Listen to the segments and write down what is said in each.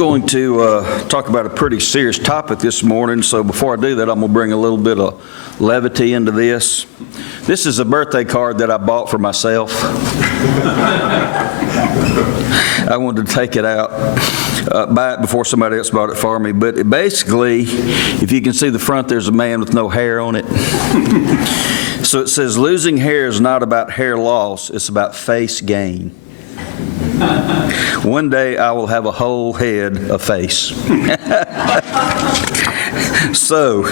going to talk about a pretty serious topic this morning, so before I do that, I'm going to bring a little bit of levity into this. This is a birthday card that I bought for myself. I wanted to take it out, buy it before somebody else bought it for me, but basically, if you can see the front, there's a man with no hair on it. So it says, losing hair is not about hair loss, it's about face gain. One day I will have a whole head of face. So,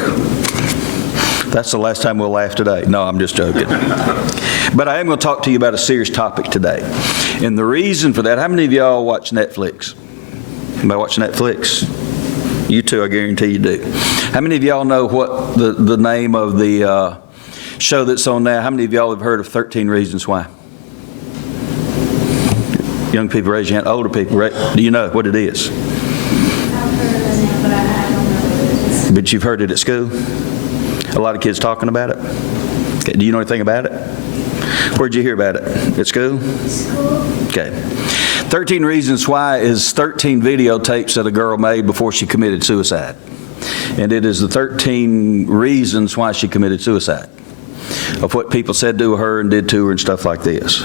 that's the last time we'll laugh today. No, I'm just joking. But I am going to talk to you about a serious topic today. And the reason for that, how many of y'all watch Netflix? Anybody watch Netflix? You too, I guarantee you do. How many of y'all know what the name of the show that's on now? How many of y'all have heard of 13 Reasons Why? Young people, raise your hand. Older people, right? Do you know what it is? I've heard of the name, but I don't know what it is. But you've heard it at school? A lot of kids talking about it? Okay. Do you know anything about it? Where'd you hear about it? At school? School? Okay. 13 Reasons Why is 13 videotapes that a girl made before she committed suicide. And it is the 13 reasons why she committed suicide, of what people said to her and did to her and stuff like this.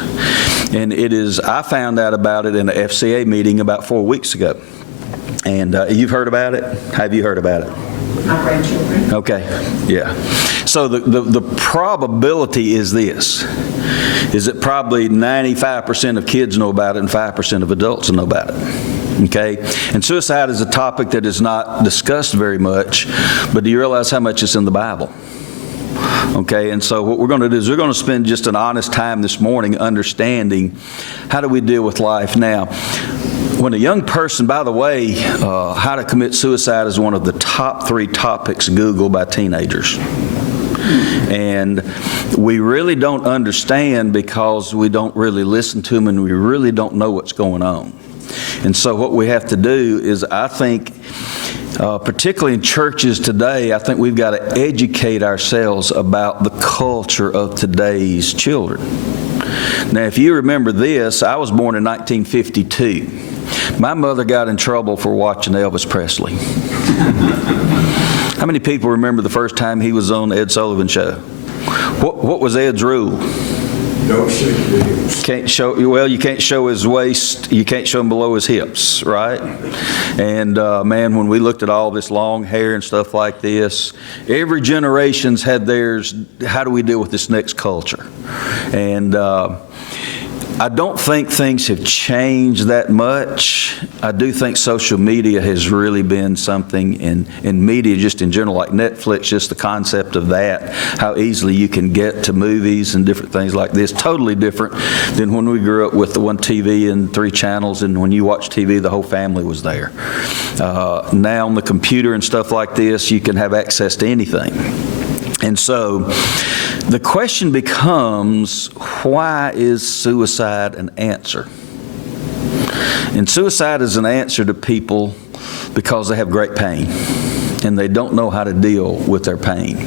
And I found out about it in an FCA meeting about 4 weeks ago. And you've heard about it? Have you heard about it? My grandchildren. Okay, yeah. So the probability is this, is that probably 95% of kids know about it and 5% of adults know about it. Okay? And suicide is a topic that is not discussed very much, but do you realize how much is in the Bible? Okay, and so what we're going to do is we're going to spend just an honest time this morning understanding how do we deal with life now. When a young person, by the way, how to commit suicide is one of the top 3 topics Googled by teenagers. And we really don't understand because we don't really listen to them and we really don't know what's going on. And so what we have to do is, I think, particularly in churches today, I think we've got to educate ourselves about the culture of today's children. Now, if you remember this, I was born in 1952. My mother got in trouble for watching Elvis Presley. How many people remember the first time he was on the Ed Sullivan Show? What was Ed's rule? Don't show your hips. You can't show his waist, you can't show him below his hips, right? And man, when we looked at all this long hair and stuff like this, every generation's had theirs. How do we deal with this next culture? And I don't think things have changed that much. I do think social media has really been something, in media just in general, like Netflix, just the concept of that, how easily you can get to movies and different things like this, totally different than when we grew up with the one TV and 3 channels, and when you watch TV, the whole family was there. Now on the computer and stuff like this, you can have access to anything. And so the question becomes, why is suicide an answer? And suicide is an answer to people because they have great pain and they don't know how to deal with their pain.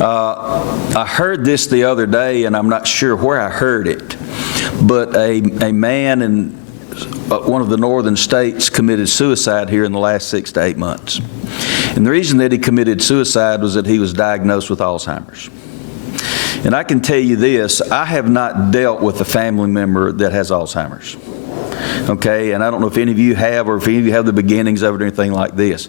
I heard this the other day, and I'm not sure where I heard it, but a man in one of the northern states committed suicide here in the last 6 to 8 months. And the reason that he committed suicide was that he was diagnosed with Alzheimer's. And I can tell you this, I have not dealt with a family member that has Alzheimer's. Okay, and I don't know if any of you have, or if any of you have the beginnings of it or anything like this.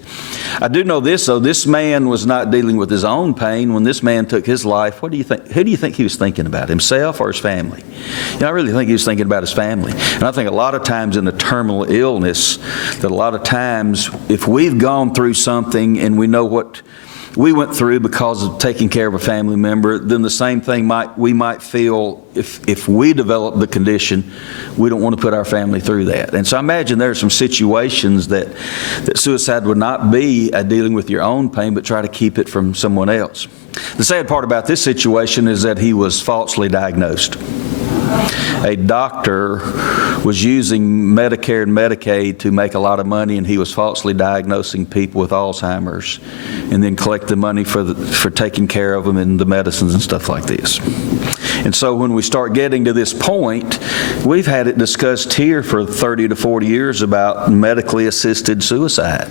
I do know this, though, this man was not dealing with his own pain when this man took his life. What do you think? Who do you think he was thinking about, himself or his family? You know, I really think he was thinking about his family. And I think a lot of times in a terminal illness, that a lot of times if we've gone through something and we know what we went through because of taking care of a family member, then the same thing we might feel if we develop the condition, we don't want to put our family through that. And so I imagine there are some situations that suicide would not be dealing with your own pain, but try to keep it from someone else. The sad part about this situation is that he was falsely diagnosed. a doctor was using Medicare and Medicaid to make a lot of money, and he was falsely diagnosing people with Alzheimer's and then collecting money for taking care of them and the medicines and stuff like this. And so when we start getting to this point, we've had it discussed here for 30 to 40 years about medically assisted suicide.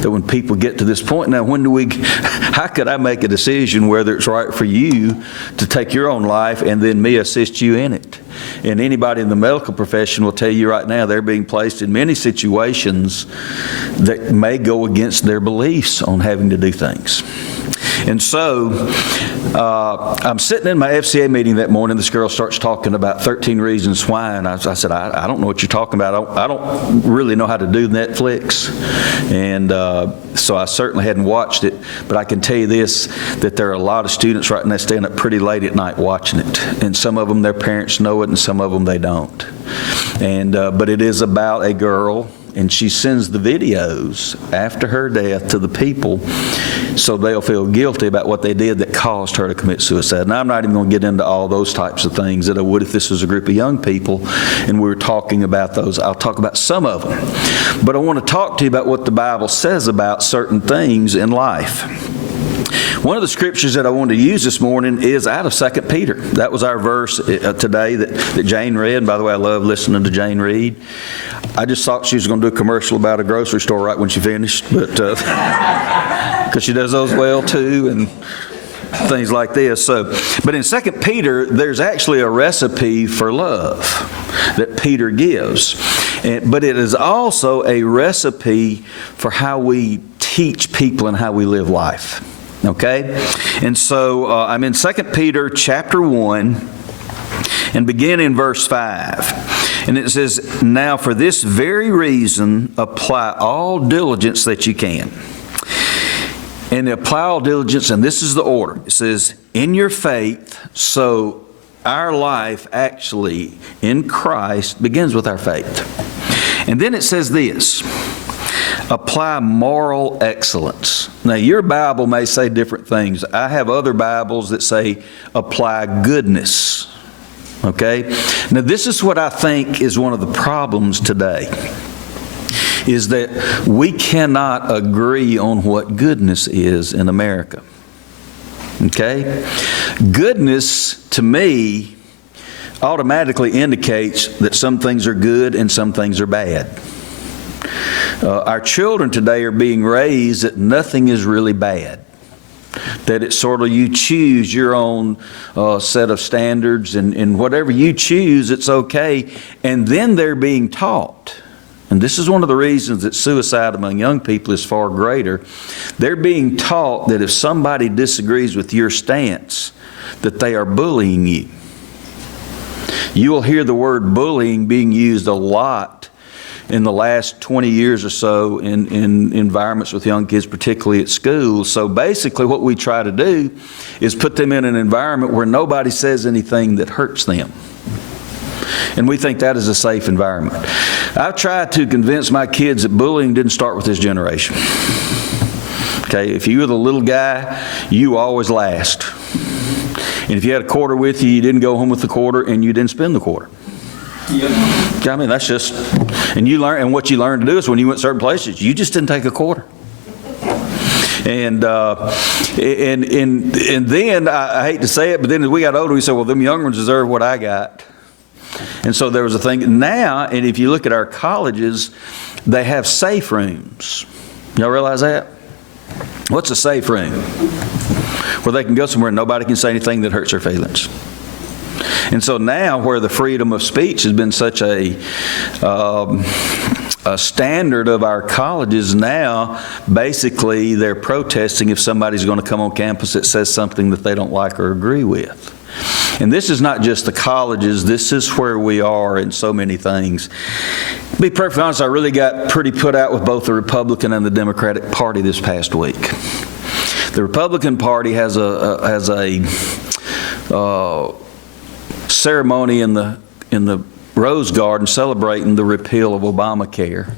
That when people get to this point, now how could I make a decision whether it's right for you to take your own life and then me assist you in it? And anybody in the medical profession will tell you right now they're being placed in many situations that may go against their beliefs on having to do things. And so I'm sitting in my FCA meeting that morning. This girl starts talking about 13 Reasons Why, and I said, I don't know what you're talking about. I don't really know how to do Netflix, and so I certainly hadn't watched it. But I can tell you this, that there are a lot of students right now staying up pretty late at night watching it, and some of them, their parents know it, and some of them, they don't. And but it is about a girl, and she sends the videos after her death to the people so they'll feel guilty about what they did that caused her to commit suicide. Now, I'm not even going to get into all those types of things that I would if this was a group of young people and we were talking about those. I'll talk about some of them. But I want to talk to you about what the Bible says about certain things in life. One of the scriptures that I wanted to use this morning is out of 2 Peter. That was our verse today that Jane read. And by the way, I love listening to Jane read. I just thought she was going to do a commercial about a grocery store right when she finished, but because she does those well too, and things like this. But in 2 Peter, there's actually a recipe for love that Peter gives. But it is also a recipe for how we teach people and how we live life. Okay? And so I'm in 2 Peter chapter 1 and begin in verse 5. And it says, "Now for this very reason apply all diligence that you can." And apply all diligence, and this is the order. It says, in your faith, so our life actually in Christ begins with our faith. And then it says this, apply moral excellence. Now, your Bible may say different things. I have other Bibles that say apply goodness. Okay? Now, this is what I think is one of the problems today, is that we cannot agree on what goodness is in America. Okay? Goodness, to me, automatically indicates that some things are good and some things are bad. Our children today are being raised that nothing is really bad. That it's sort of you choose your own set of standards, and whatever you choose, it's okay. And then they're being taught, and this is one of the reasons that suicide among young people is far greater. They're being taught that if somebody disagrees with your stance, that they are bullying you. You will hear the word bullying being used a lot in the last 20 years or so in environments with young kids, particularly at school. So basically what we try to do is put them in an environment where nobody says anything that hurts them. And we think that is a safe environment. I've tried to convince my kids that bullying didn't start with this generation. Okay, if you were the little guy, you always last. And if you had a quarter with you, you didn't go home with the quarter and you didn't spend the quarter. Yep. I mean, that's just, and you learn, and what you learned to do is when you went certain places, you just didn't take a quarter. And then I hate to say it, but then as we got older, we said, well, them young ones deserve what I got. And so there was a thing. Now, and if you look at our colleges, they have safe rooms. Y'all realize that? What's a safe room? Where they can go somewhere and nobody can say anything that hurts their feelings. And so now, where the freedom of speech has been such a standard of our colleges, now basically they're protesting if somebody's going to come on campus that says something that they don't like or agree with. And this is not just the colleges, this is where we are in so many things. To be perfectly honest, I really got pretty put out with both the Republican and the Democratic Party this past week. The Republican Party has a ceremony in the Rose Garden celebrating the repeal of Obamacare.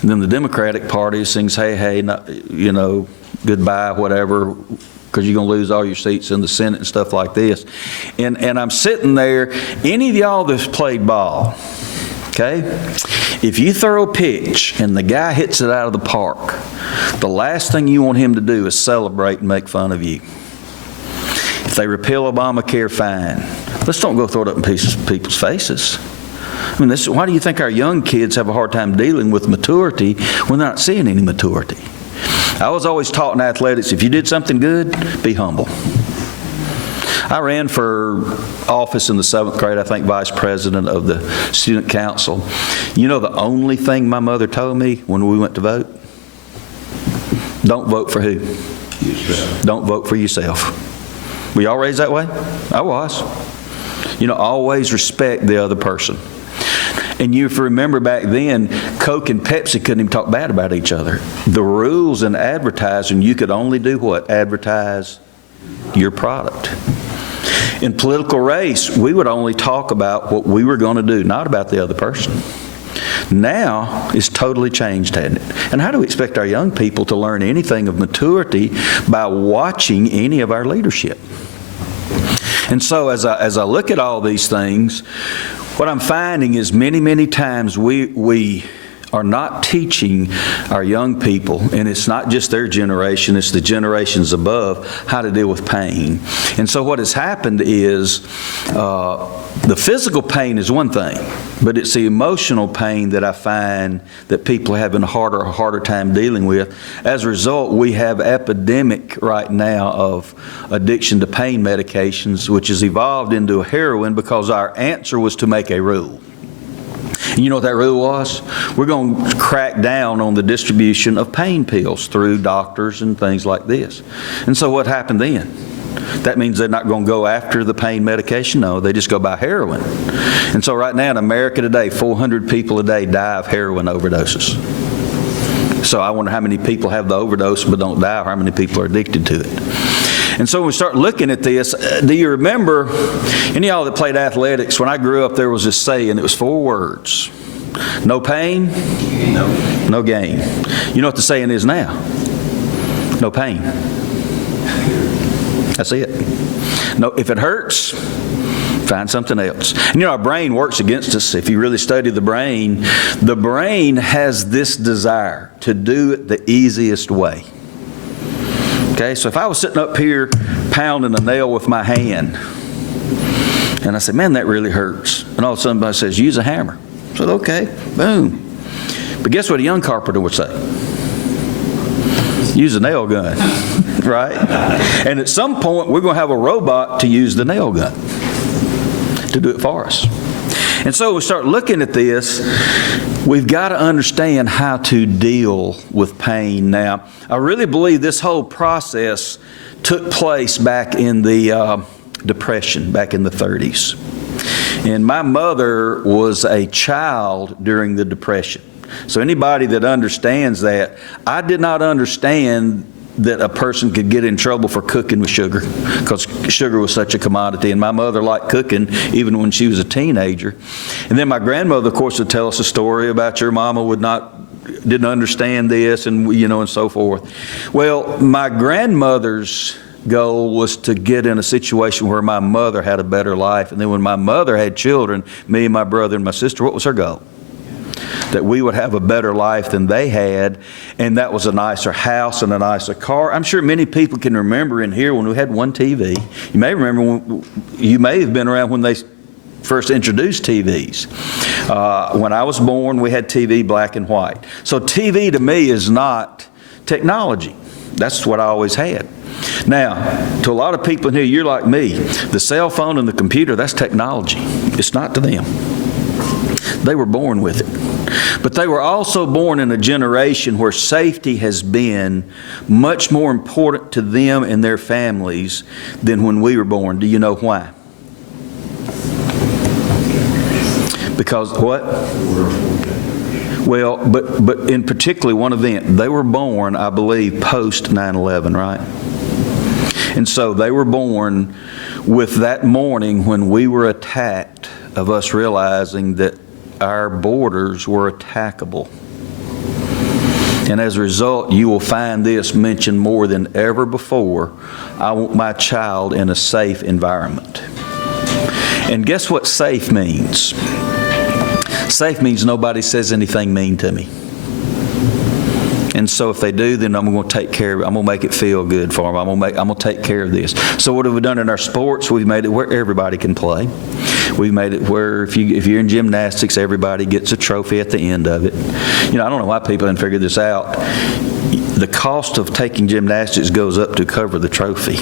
And then the Democratic Party sings, hey, hey, not, you know, goodbye, whatever, because you're going to lose all your seats in the Senate and stuff like this. And I'm sitting there, any of y'all that's played ball, okay? If you throw a pitch and the guy hits it out of the park, the last thing you want him to do is celebrate and make fun of you. If they repeal Obamacare, fine. Let's don't go throw it up in people's faces. I mean, why do you think our young kids have a hard time dealing with maturity when they're not seeing any maturity? I was always taught in athletics, if you did something good, be humble. I ran for office in the 7th grade, I think vice president of the student council. You know the only thing my mother told me when we went to vote? Don't vote for who? Yourself. Don't vote for yourself. Were y'all raised that way? I was. You know, always respect the other person. And you remember back then, Coke and Pepsi couldn't even talk bad about each other. The rules in advertising, you could only do what? Advertise your product. In political race, we would only talk about what we were going to do, not about the other person. Now, it's totally changed, hasn't it? And how do we expect our young people to learn anything of maturity by watching any of our leadership? And so as I look at all these things, what I'm finding is many times we are not teaching our young people, and it's not just their generation, it's the generations above, how to deal with pain. And so what has happened is the physical pain is one thing, but it's the emotional pain that I find that people are having a harder time dealing with. As a result, we have epidemic right now of addiction to pain medications, which has evolved into a heroin because our answer was to make a rule. And you know what that rule was? We're going to crack down on the distribution of pain pills through doctors and things like this. And so what happened then? That means they're not going to go after the pain medication? No, they just go buy heroin. And so right now in America today, 400 people a day die of heroin overdoses. So I wonder how many people have the overdose but don't die, or how many people are addicted to it. And so when we start looking at this, do you remember, any of y'all that played athletics, when I grew up there was this saying, it was 4 words. No pain, no gain. You know what the saying is now? No pain. That's it. No, if it hurts, find something else. And you know, our brain works against us. If you really study the brain has this desire to do it the easiest way. Okay, so if I was sitting up here pounding a nail with my hand, and I said, man, that really hurts. And all of a sudden somebody says, use a hammer. I said, okay, boom. But guess what a young carpenter would say? Use a nail gun, right? And at some point, we're going to have a robot to use the nail gun to do it for us. And so we start looking at this, we've got to understand how to deal with pain. Now, I really believe this whole process took place back in the Depression, back in the 30s. And my mother was a child during the Depression. So anybody that understands that, I did not understand that a person could get in trouble for cooking with sugar, because sugar was such a commodity, and my mother liked cooking even when she was a teenager. And then my grandmother, of course, would tell us a story about your mama didn't understand this, and and so forth. Well, my grandmother's goal was to get in a situation where my mother had a better life, and then when my mother had children, me and my brother and my sister, what was her goal? That we would have a better life than they had, and that was a nicer house and a nicer car. I'm sure many people can remember in here when we had one TV. You may remember, you may have been around when they first introduced TVs. When I was born, we had TV black and white. So TV to me is not technology. That's what I always had. Now, to a lot of people in here, you're like me. The cell phone and the computer, that's technology. It's not to them. They were born with it. But they were also born in a generation where safety has been much more important to them and their families than when we were born. Do you know why? Because what? Well, but in particularly one event, they were born, I believe, post 9/11, right? And so they were born with that morning when we were attacked, of us realizing that our borders were attackable. And as a result, you will find this mentioned more than ever before. I want my child in a safe environment. And guess what safe means? Safe means nobody says anything mean to me. And so if they do, then I'm going to take care of it. I'm going to make it feel good for them. I'm going to take care of this. So what have we done in our sports? We've made it where everybody can play. We've made it where if you're in gymnastics, everybody gets a trophy at the end of it. You know, I don't know why people haven't figured this out. The cost of taking gymnastics goes up to cover the trophy.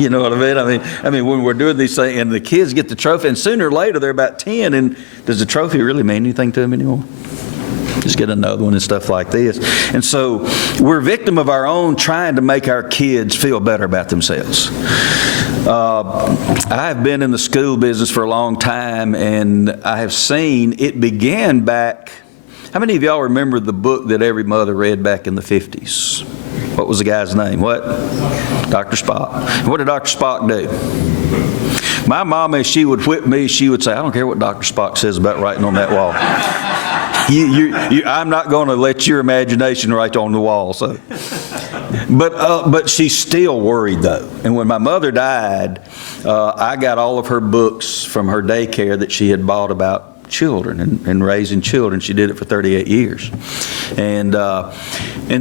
You know what I mean? I mean, when we're doing these things, and the kids get the trophy, and sooner or later they're about 10, and does the trophy really mean anything to them anymore? Just get another one and stuff like this. And so we're a victim of our own trying to make our kids feel better about themselves. I've been in the school business for a long time, and I have seen it began back. How many of y'all remember the book that every mother read back in the 50s? What was the guy's name? What? Dr. Spock. What did Dr. Spock do? My mom, as she would whip me, she would say, I don't care what Dr. Spock says about writing on that wall. I'm not going to let your imagination write on the wall. So, but she's still worried though. And when my mother died, I got all of her books from her daycare that she had bought about children and raising children. She did it for 38 years, and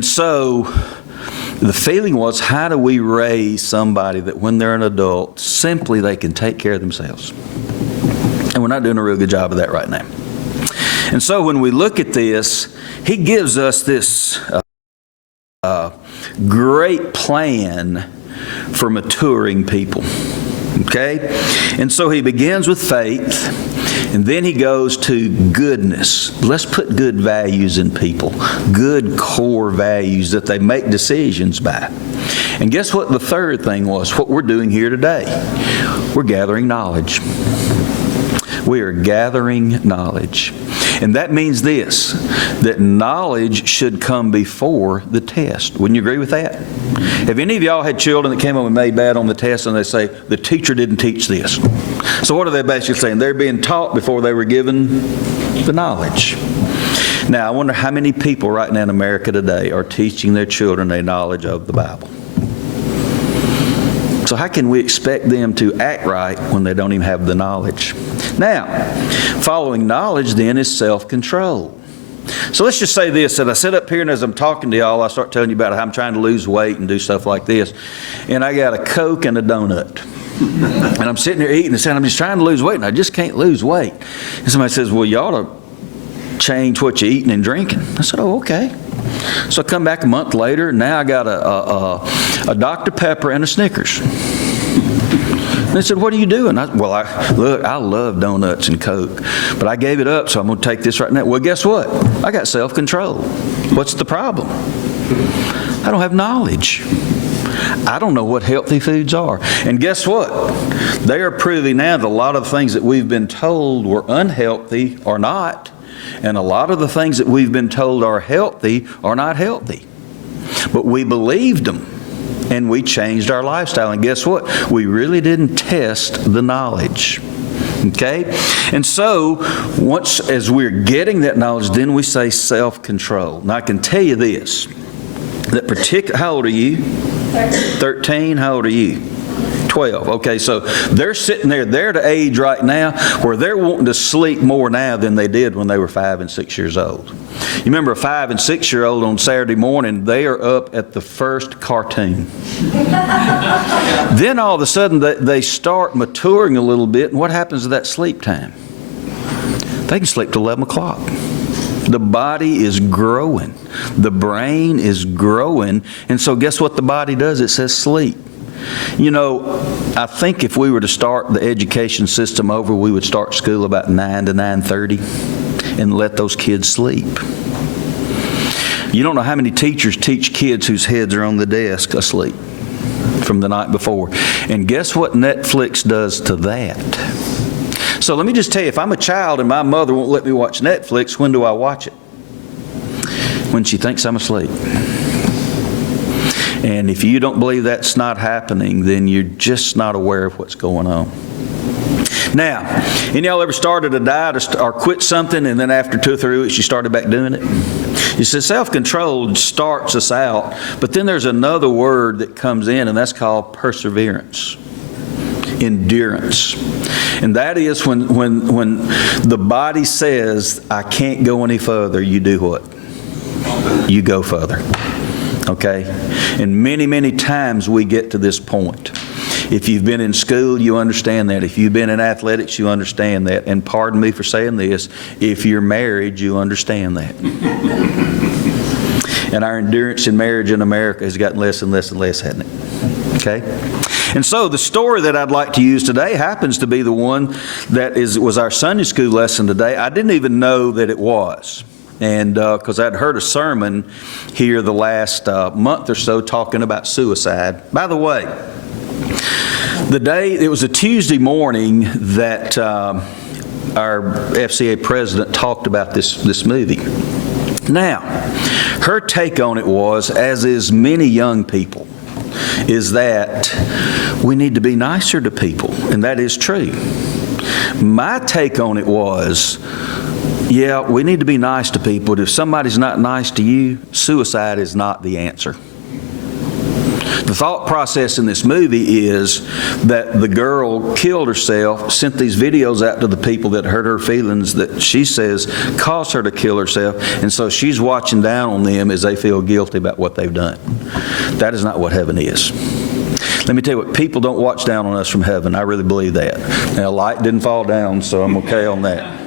so the feeling was, how do we raise somebody that when they're an adult, simply they can take care of themselves? And we're not doing a real good job of that right now. And so when we look at this, he gives us this great plan for maturing people. Okay? And so he begins with faith, and then he goes to goodness. Let's put good values in people, good core values that they make decisions by. And guess what the third thing was? What we're doing here today. We're gathering knowledge. We are gathering knowledge. And that means this, that knowledge should come before the test. Wouldn't you agree with that? Have any of y'all had children that came home and made bad on the test and they say, the teacher didn't teach this? So what are they basically saying? They're being taught before they were given the knowledge. Now, I wonder how many people right now in America today are teaching their children a knowledge of the Bible. So how can we expect them to act right when they don't even have the knowledge? Now, following knowledge then is self-control. So let's just say this, that I sit up here and as I'm talking to y'all, I start telling you about how I'm trying to lose weight and do stuff like this. And I got a Coke and a donut. And I'm sitting there eating and saying, I'm just trying to lose weight and I just can't lose weight. And somebody says, well, you ought to change what you're eating and drinking. I said, oh, okay. So I come back a month later, and now I got a Dr. Pepper and a Snickers. And they said, what are you doing? I love donuts and Coke, but I gave it up, so I'm going to take this right now. Well, guess what? I got self-control. What's the problem? I don't have knowledge. I don't know what healthy foods are. And guess what? They are proving now that a lot of the things that we've been told were unhealthy are not. And a lot of the things that we've been told are healthy are not healthy. But we believed them, and we changed our lifestyle. And guess what? We really didn't test the knowledge. Okay? And so, as we're getting that knowledge, then we say self-control. Now, I can tell you this, that how old are you? 13. How old are you? 12. Okay, so they're sitting there. They're at the age right now where they're wanting to sleep more now than they did when they were 5 and 6 years old. You remember a 5 and 6 year old on Saturday morning, they are up at the first cartoon. Then all of a sudden they start maturing a little bit, and what happens to that sleep time? They can sleep till 11 o'clock. The body is growing. The brain is growing. And so guess what the body does? It says sleep. You know, I think if we were to start the education system over, we would start school about 9 to 9:30 and let those kids sleep. You don't know how many teachers teach kids whose heads are on the desk asleep from the night before. And guess what Netflix does to that? So let me just tell you, if I'm a child and my mother won't let me watch Netflix, when do I watch it? When she thinks I'm asleep. And if you don't believe that's not happening, then you're just not aware of what's going on. Now, any of y'all ever started a diet or quit something and then after 2 or 3 weeks you started back doing it? You see, self-control starts us out, but then there's another word that comes in, and that's called perseverance, endurance. And that is when the body says, I can't go any further, you do what? You go further. Okay? And many, many times we get to this point. If you've been in school, you understand that. If you've been in athletics, you understand that. And pardon me for saying this, if you're married, you understand that. And our endurance in marriage in America has gotten less and less and less, hasn't it? Okay? And so the story that I'd like to use today happens to be the one that was our Sunday school lesson today. I didn't even know that it was. And because I'd heard a sermon here the last month or so talking about suicide. By the way, it was a Tuesday morning that our FCA president talked about this movie. Now, her take on it was, as is many young people, is that we need to be nicer to people, and that is true. My take on it was, yeah, we need to be nice to people, but if somebody's not nice to you, suicide is not the answer. The thought process in this movie is that the girl killed herself, sent these videos out to the people that hurt her feelings that she says caused her to kill herself, and so she's watching down on them as they feel guilty about what they've done. That is not what heaven is. Let me tell you what, people don't watch down on us from heaven. I really believe that. Now, light didn't fall down, so I'm okay on that.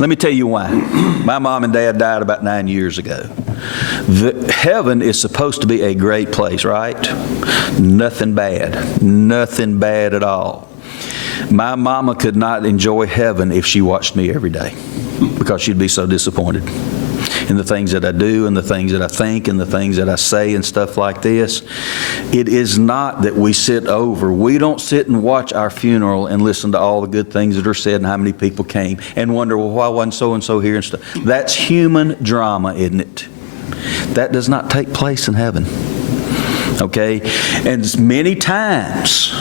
Let me tell you why. My mom and dad died about 9 years ago. Heaven is supposed to be a great place, right? Nothing bad. Nothing bad at all. My mama could not enjoy heaven if she watched me every day because she'd be so disappointed in the things that I do and the things that I think and the things that I say and stuff like this. It is not that we we don't sit and watch our funeral and listen to all the good things that are said and how many people came and wonder, well, why wasn't so-and-so here and stuff. That's human drama, isn't it? That does not take place in heaven. Okay? And many times,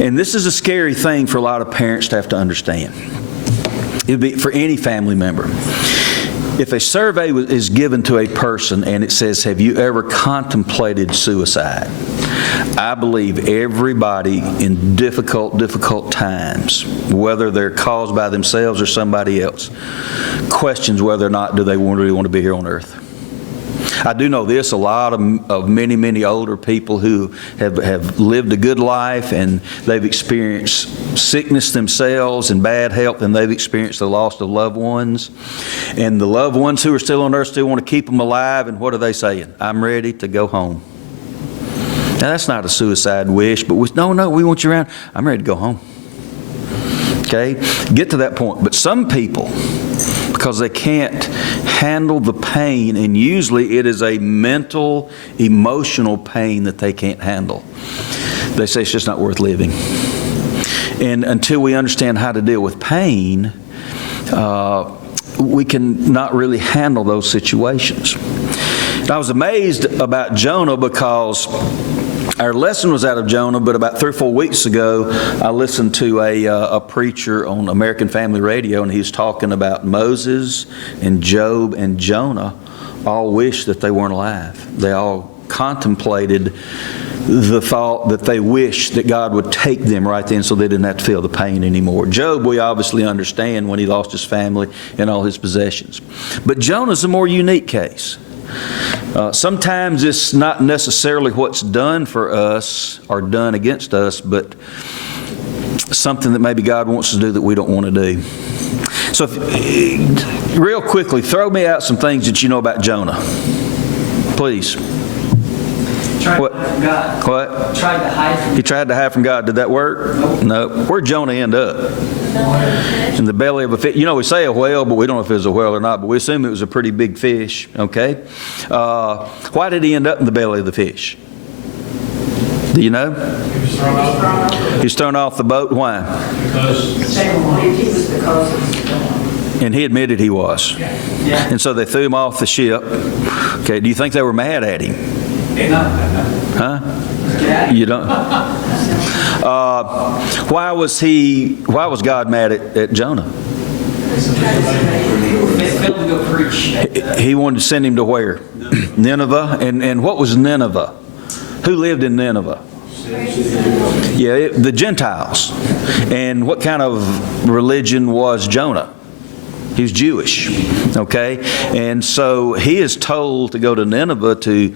and this is a scary thing for a lot of parents to have to understand. It would be for any family member. If a survey is given to a person and it says, have you ever contemplated suicide? I believe everybody in difficult times, whether they're caused by themselves or somebody else, questions whether or not do they really want to be here on earth. I do know this, a lot of many older people who have lived a good life and they've experienced sickness themselves and bad health, and they've experienced the loss of loved ones. And the loved ones who are still on earth still want to keep them alive, and what are they saying? I'm ready to go home. Now that's not a suicide wish, but no, we want you around. I'm ready to go home. Okay? Get to that point. But some people, because they can't handle the pain, and usually it is a mental, emotional pain that they can't handle. They say it's just not worth living. And until we understand how to deal with pain, we can not really handle those situations. And I was amazed about Jonah because our lesson was out of Jonah, but about 3 or 4 weeks ago, I listened to a preacher on American Family Radio, and he was talking about Moses and Job and Jonah all wished that they weren't alive. They all contemplated the thought that they wished that God would take them right then so they didn't have to feel the pain anymore. Job, we obviously understand when he lost his family and all his possessions. But Jonah's a more unique case. Sometimes it's not necessarily what's done for us or done against us, but something that maybe God wants to do that we don't want to do. So real quickly, throw me out some things that you know about Jonah. Please. Tried to hide from God. What? Tried to hide from God. He tried to hide from God. Did that work? Nope. No. Where'd Jonah end up? In the belly of a fish. You know, we say a whale, but we don't know if it was a whale or not, but we assume it was a pretty big fish, okay? Why did he end up in the belly of the fish? Do you know? He was thrown off the boat. Why? He was the cause of the storm. And he admitted he was. Yeah. And so they threw him off the ship. Okay, do you think they were mad at him? No. Huh? You don't? Why was God mad at Jonah? He wanted to send him to where? Nineveh. And what was Nineveh? Who lived in Nineveh? Yeah, the Gentiles. And what kind of religion was Jonah? He was Jewish. Okay? And so he is told to go to Nineveh to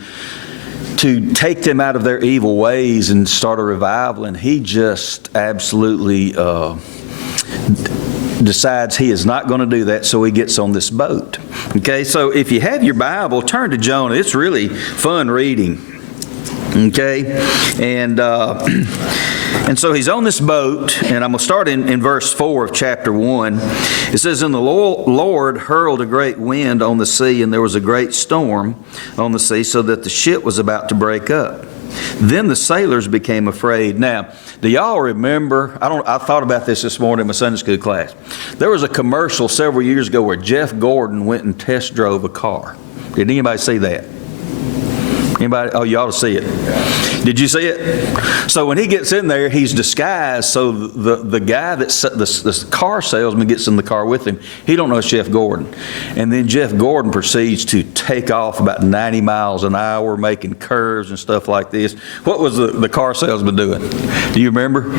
take them out of their evil ways and start a revival, and he just absolutely decides he is not going to do that, so he gets on this boat. Okay, so if you have your Bible, turn to Jonah. It's really fun reading. Okay, and so he's on this boat, and I'm going to start in verse 4 of chapter 1. It says, "And the Lord hurled a great wind on the sea, and there was a great storm on the sea, so that the ship was about to break up. Then the sailors became afraid." Now, do y'all remember, I thought about this morning in my Sunday school class. There was a commercial several years ago where Jeff Gordon went and test drove a car. Did anybody see that? Anybody? Oh, you ought to see it. Did you see it? So when he gets in there, he's disguised. So the guy the car salesman gets in the car with him. He don't know it's Jeff Gordon. And then Jeff Gordon proceeds to take off about 90 miles an hour, making curves and stuff like this. What was the car salesman doing? Do you remember?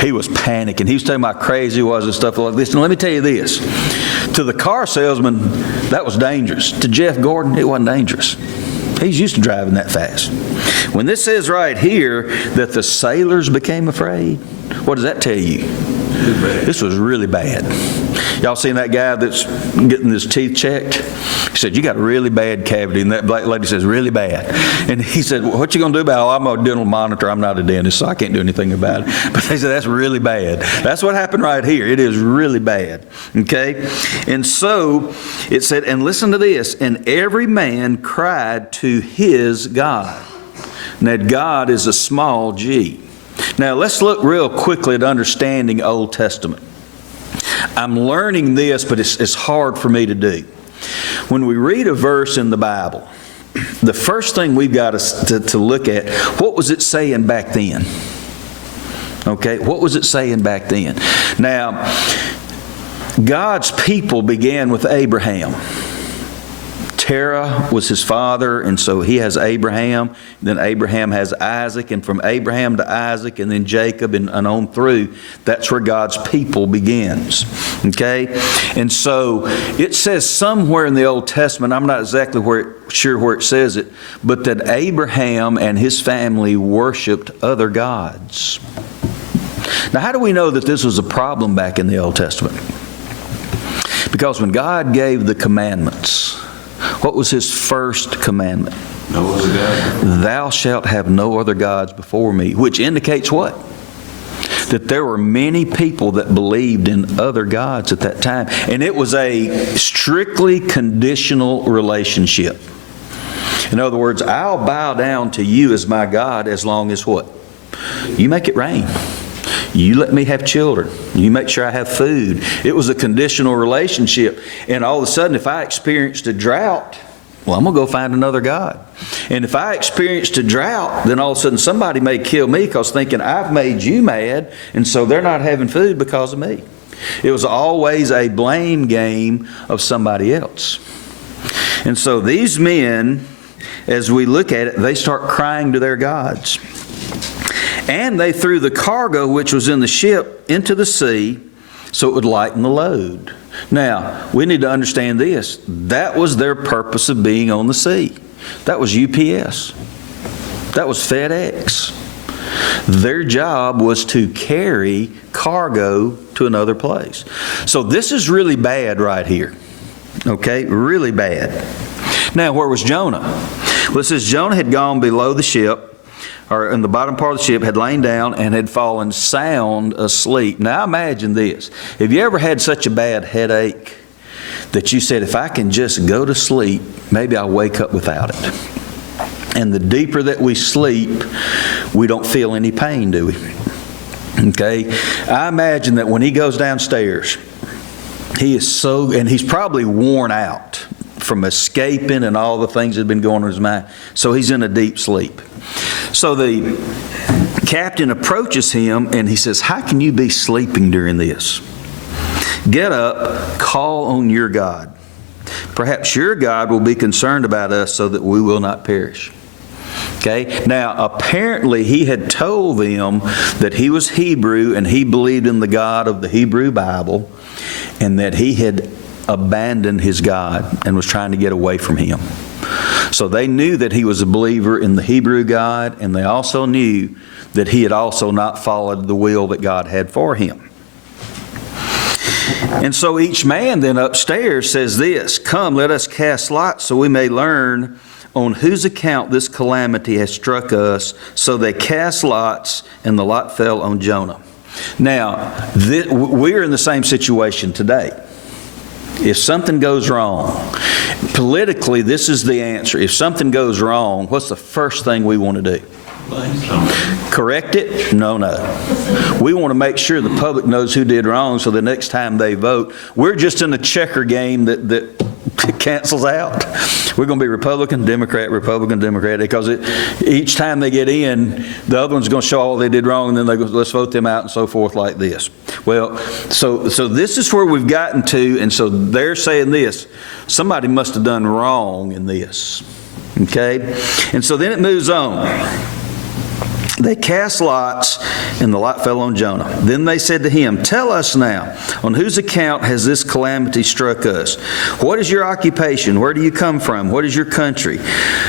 He was panicking. He was telling me how crazy he was and stuff like this. And let me tell you this. To the car salesman, that was dangerous. To Jeff Gordon, it wasn't dangerous. He's used to driving that fast. When this says right here that the sailors became afraid, what does that tell you? This was really bad. Y'all seen that guy that's getting his teeth checked? He said, "You got a really bad cavity." And that black lady says, "Really bad." And he said, "Well, what you going to do about it?" "Oh, I'm a dental monitor. I'm not a dentist, so I can't do anything about it." But they said, "That's really bad." That's what happened right here. It is really bad. Okay? And so it said, and listen to this, "And every man cried to his God." And that God is a small g. Now, let's look real quickly at understanding Old Testament. I'm learning this, but it's hard for me to do. When we read a verse in the Bible, the first thing we've got to look at, what was it saying back then? Okay, what was it saying back then? Now, God's people began with Abraham. Terah was his father, and so he has Abraham. Then Abraham has Isaac, and from Abraham to Isaac, and then Jacob, and on through. That's where God's people begins. Okay? And so it says somewhere in the Old Testament, I'm not exactly sure where it says it, but that Abraham and his family worshiped other gods. Now, how do we know that this was a problem back in the Old Testament? Because when God gave the commandments, what was his first commandment? No other God. "Thou shalt have no other gods before me," which indicates what? That there were many people that believed in other gods at that time. And it was a strictly conditional relationship. In other words, I'll bow down to you as my God as long as what? You make it rain. You let me have children. You make sure I have food. It was a conditional relationship. And all of a sudden, if I experienced a drought, well, I'm going to go find another God. And if I experienced a drought, then all of a sudden somebody may kill me because thinking I've made you mad, and so they're not having food because of me. It was always a blame game of somebody else. And so these men, as we look at it, they start crying to their gods. And they threw the cargo which was in the ship into the sea so it would lighten the load. Now, we need to understand this. That was their purpose of being on the sea. That was UPS. That was FedEx. Their job was to carry cargo to another place. So this is really bad right here. Okay? Really bad. Now, where was Jonah? Well, it says Jonah had gone below the ship, or in the bottom part of the ship, had lain down and had fallen sound asleep. Now imagine this. Have you ever had such a bad headache that you said, if I can just go to sleep, maybe I'll wake up without it? And the deeper that we sleep, we don't feel any pain, do we? Okay? I imagine that when he goes downstairs, he is so, and he's probably worn out from escaping and all the things that have been going on in his mind. So he's in a deep sleep. So the captain approaches him and he says, how can you be sleeping during this? Get up, call on your God. Perhaps your God will be concerned about us so that we will not perish. Okay? Now, apparently he had told them that he was Hebrew and he believed in the God of the Hebrew Bible and that he had abandoned his God and was trying to get away from him. So they knew that he was a believer in the Hebrew God, and they also knew that he had also not followed the will that God had for him. And so each man then upstairs says this, come, let us cast lots so we may learn on whose account this calamity has struck us. So they cast lots, and the lot fell on Jonah. Now, we're in the same situation today. If something goes wrong, politically, this is the answer. If something goes wrong, what's the first thing we want to do? Correct it? No. We want to make sure the public knows who did wrong so the next time they vote, we're just in a checker game that cancels out. We're going to be Republican, Democrat, because each time they get in, the other one's going to show all they did wrong, and then they go, let's vote them out and so forth like this. Well, so this is where we've gotten to, and so they're saying this, somebody must have done wrong in this. Okay? And so then it moves on. They cast lots, and the lot fell on Jonah. Then they said to him, tell us now, on whose account has this calamity struck us? What is your occupation? Where do you come from? What is your country?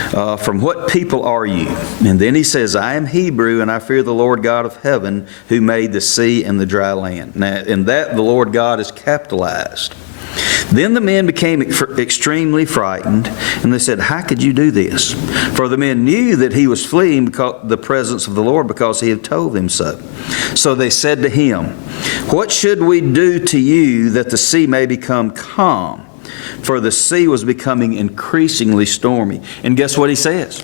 From what people are you? And then he says, I am Hebrew, and I fear the Lord God of heaven, who made the sea and the dry land. Now, in that, the Lord God is capitalized. Then the men became extremely frightened, and they said, how could you do this? For the men knew that he was fleeing the presence of the Lord because he had told them so. So they said to him, what should we do to you that the sea may become calm? For the sea was becoming increasingly stormy. And guess what he says?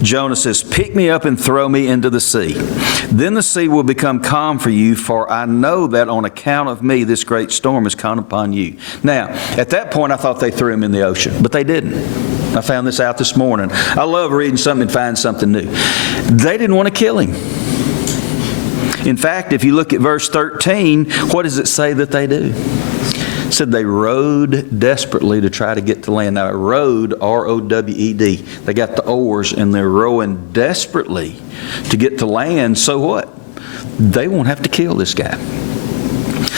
Jonah says, pick me up and throw me into the sea. Then the sea will become calm for you, for I know that on account of me this great storm has come upon you. Now, at that point, I thought they threw him in the ocean, but they didn't. I found this out this morning. I love reading something and finding something new. They didn't want to kill him. In fact, if you look at verse 13, what does it say that they do? It said they rowed desperately to try to get to land. Now, rowed, R-O-W-E-D. They got the oars and they're rowing desperately to get to land. So what? They won't have to kill this guy.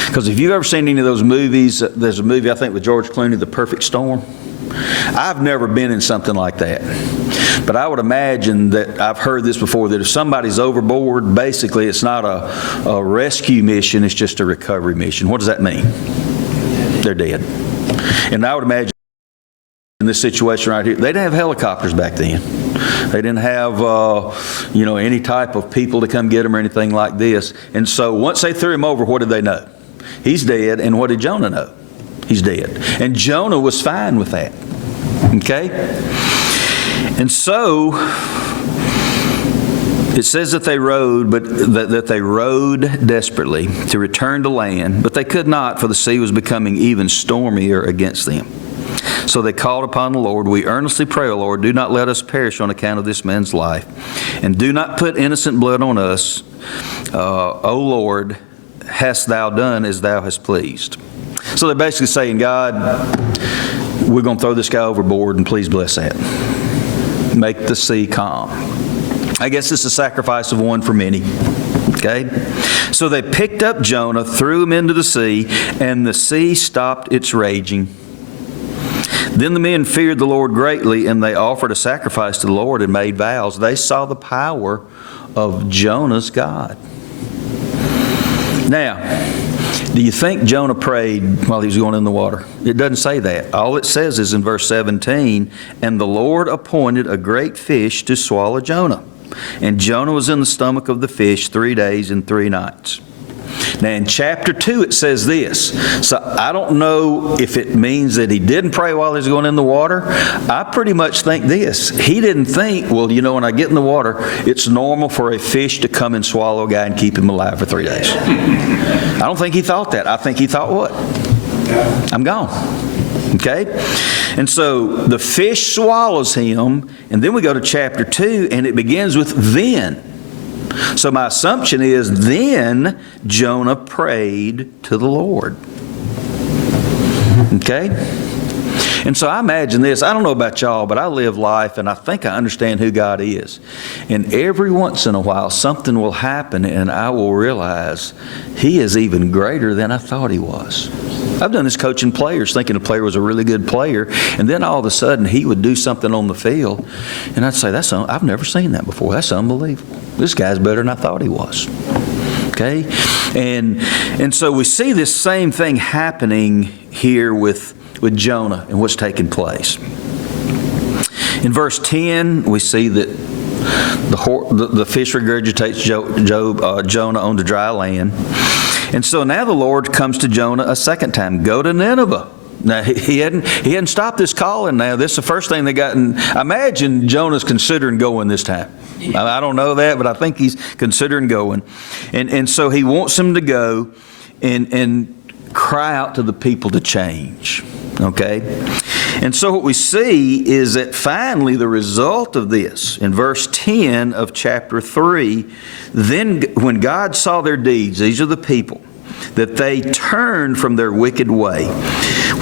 Because if you've ever seen any of those movies, there's a movie I think with George Clooney, The Perfect Storm. I've never been in something like that. But I would imagine that I've heard this before, that if somebody's overboard, basically it's not a rescue mission, it's just a recovery mission. What does that mean? They're dead. And I would imagine in this situation right here, they didn't have helicopters back then. They didn't have, any type of people to come get them or anything like this. And so once they threw him over, what did they know? He's dead. And what did Jonah know? He's dead. And Jonah was fine with that. Okay? And so it says that they rowed, but that they rowed desperately to return to land, but they could not, for the sea was becoming even stormier against them. So they called upon the Lord. We earnestly pray, O Lord, do not let us perish on account of this man's life, and do not put innocent blood on us. O Lord, hast thou done as thou hast pleased. So they're basically saying, God, we're going to throw this guy overboard, and please bless that. Make the sea calm. I guess it's a sacrifice of one for many. Okay? So they picked up Jonah, threw him into the sea, and the sea stopped its raging. Then the men feared the Lord greatly, and they offered a sacrifice to the Lord and made vows. They saw the power of Jonah's God. Now, do you think Jonah prayed while he was going in the water? It doesn't say that. All it says is in verse 17, and the Lord appointed a great fish to swallow Jonah. And Jonah was in the stomach of the fish 3 days and 3 nights. Now in chapter 2 it says this. So I don't know if it means that he didn't pray while he was going in the water. I pretty much think this. He didn't think, well, when I get in the water, it's normal for a fish to come and swallow a guy and keep him alive for 3 days. I don't think he thought that. I think he thought what? I'm gone. Okay? And so the fish swallows him, and then we go to chapter 2, and it begins with then. So my assumption is then Jonah prayed to the Lord. Okay? And so I imagine this. I don't know about y'all, but I live life and I think I understand who God is. And every once in a while, something will happen and I will realize He is even greater than I thought He was. I've done this coaching players, thinking a player was a really good player, and then all of a sudden he would do something on the field, and I'd say, I've never seen that before. That's unbelievable. This guy's better than I thought he was. Okay? And so we see this same thing happening here with Jonah and what's taking place. In verse 10, we see that the fish regurgitates Jonah onto dry land. And so now the Lord comes to Jonah a second time. Go to Nineveh. Now, he hadn't stopped this calling now. This is the first thing they got. And I imagine Jonah's considering going this time. I don't know that, but I think he's considering going. And so he wants him to go and cry out to the people to change. Okay? And so what we see is that finally the result of this, in verse 10 of chapter 3, then when God saw their deeds, these are the people, that they turned from their wicked way,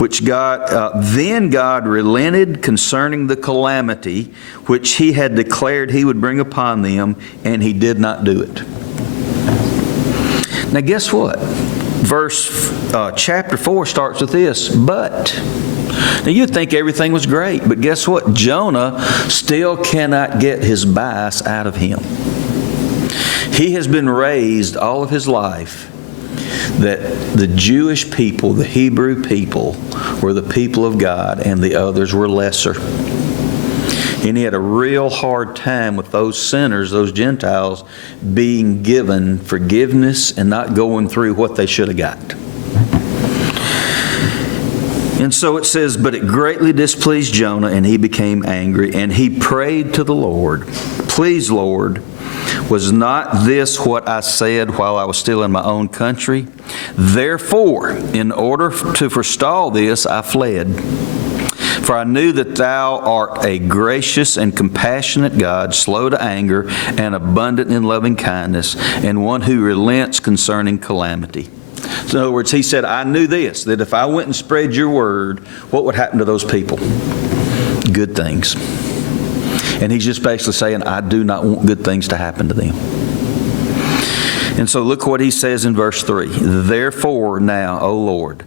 which then God relented concerning the calamity which He had declared He would bring upon them, and He did not do it. Now guess what? Chapter 4 starts with this, but. Now you'd think everything was great, but guess what? Jonah still cannot get his bias out of him. He has been raised all of his life that the Jewish people, the Hebrew people, were the people of God and the others were lesser. And he had a real hard time with those sinners, those Gentiles, being given forgiveness and not going through what they should have got. And so it says, but it greatly displeased Jonah, and he became angry, and he prayed to the Lord, please, Lord, was not this what I said while I was still in my own country? Therefore, in order to forestall this, I fled. For I knew that Thou art a gracious and compassionate God, slow to anger and abundant in loving kindness, and one who relents concerning calamity. So in other words, he said, I knew this, that if I went and spread your word, what would happen to those people? Good things. And he's just basically saying, I do not want good things to happen to them. And so look what he says in verse 3. Therefore now, O Lord,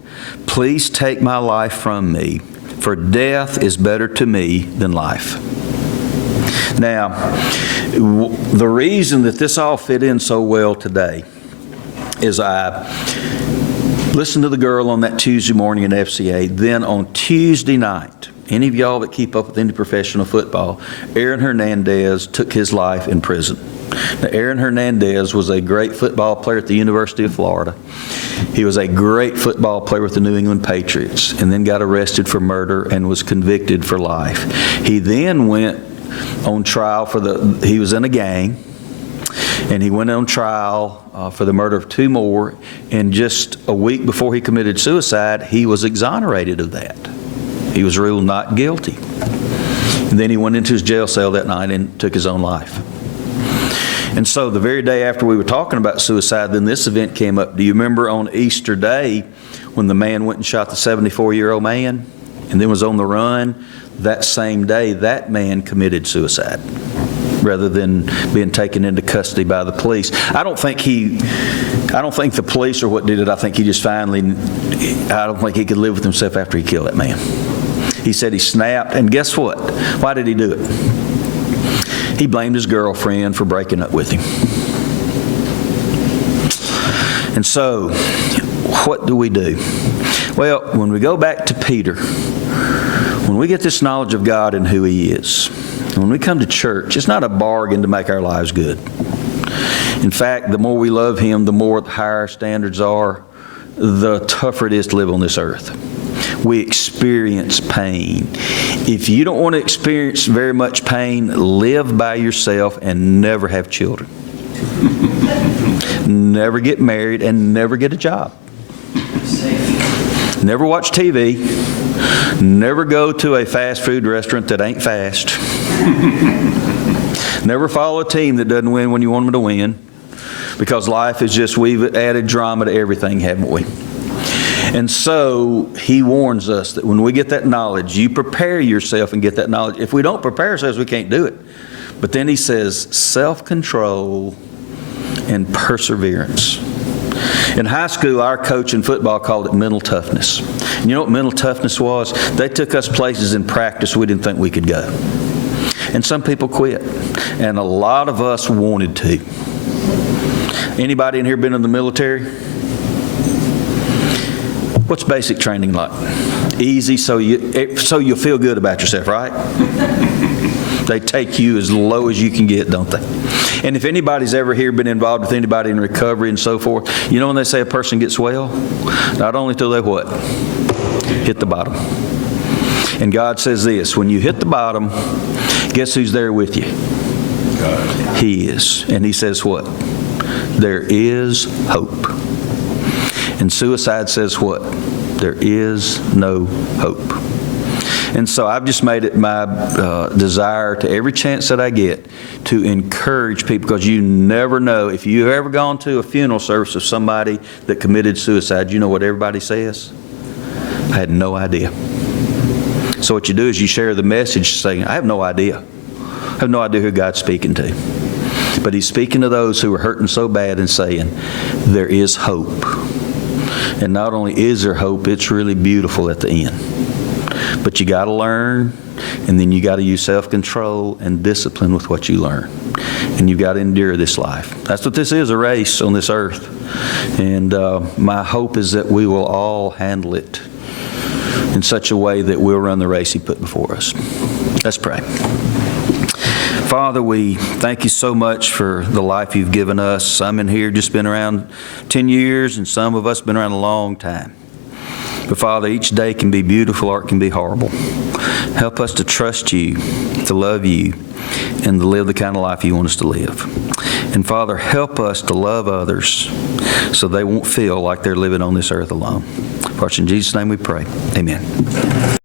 please take my life from me, for death is better to me than life. Now, the reason that this all fit in so well today is I listened to the girl on that Tuesday morning in FCA. Then on Tuesday night, any of y'all that keep up with any professional football, Aaron Hernandez took his life in prison. Now, Aaron Hernandez was a great football player at the University of Florida. He was a great football player with the New England Patriots, and then got arrested for murder and was convicted for life. He then went on trial he was in a gang, and he went on trial for the murder of 2 more, and just a week before he committed suicide, he was exonerated of that. He was ruled not guilty. And then he went into his jail cell that night and took his own life. And so the very day after we were talking about suicide, then this event came up. Do you remember on Easter Day when the man went and shot the 74-year-old man and then was on the run? That same day, that man committed suicide rather than being taken into custody by the police. I don't think the police are what did it. I think he just I don't think he could live with himself after he killed that man. He said he snapped, and guess what? Why did he do it? He blamed his girlfriend for breaking up with him. And so, what do we do? Well, when we go back to Peter, when we get this knowledge of God and who He is, when we come to church, it's not a bargain to make our lives good. In fact, the more we love Him, the more higher our standards are, the tougher it is to live on this earth. We experience pain. If you don't want to experience very much pain, live by yourself and never have children. Never get married and never get a job. Never watch TV. Never go to a fast food restaurant that ain't fast. Never follow a team that doesn't win when you want them to win. Because life is just, we've added drama to everything, haven't we? And so he warns us that when we get that knowledge, you prepare yourself and get that knowledge. If we don't prepare ourselves, we can't do it. But then he says self-control and perseverance. In high school, our coach in football called it mental toughness. And you know what mental toughness was? They took us places in practice we didn't think we could go. And some people quit. And a lot of us wanted to. Anybody in here been in the military? What's basic training like? Easy, so you'll feel good about yourself, right? They take you as low as you can get, don't they? And if anybody's ever here been involved with anybody in recovery and so forth, you know when they say a person gets well? Not only till they what? Hit the bottom. And God says this, when you hit the bottom, guess who's there with you? God. He is. And he says what? There is hope. And suicide says what? There is no hope. And so I've just made it my desire to every chance that I get to encourage people, because you never know. If you've ever gone to a funeral service of somebody that committed suicide, you know what everybody says? I had no idea. So what you do is you share the message saying, I have no idea. I have no idea who God's speaking to. But he's speaking to those who are hurting so bad and saying, there is hope. And not only is there hope, it's really beautiful at the end. But you got to learn, and then you got to use self-control and discipline with what you learn. And you've got to endure this life. That's what this is, a race on this earth. And my hope is that we will all handle it in such a way that we'll run the race he put before us. Let's pray. Father, we thank you so much for the life you've given us. Some in here just been around 10 years, and some of us been around a long time. But Father, each day can be beautiful or it can be horrible. Help us to trust you, to love you, and to live the kind of life you want us to live. And Father, help us to love others so they won't feel like they're living on this earth alone. For in Jesus' name we pray. Amen.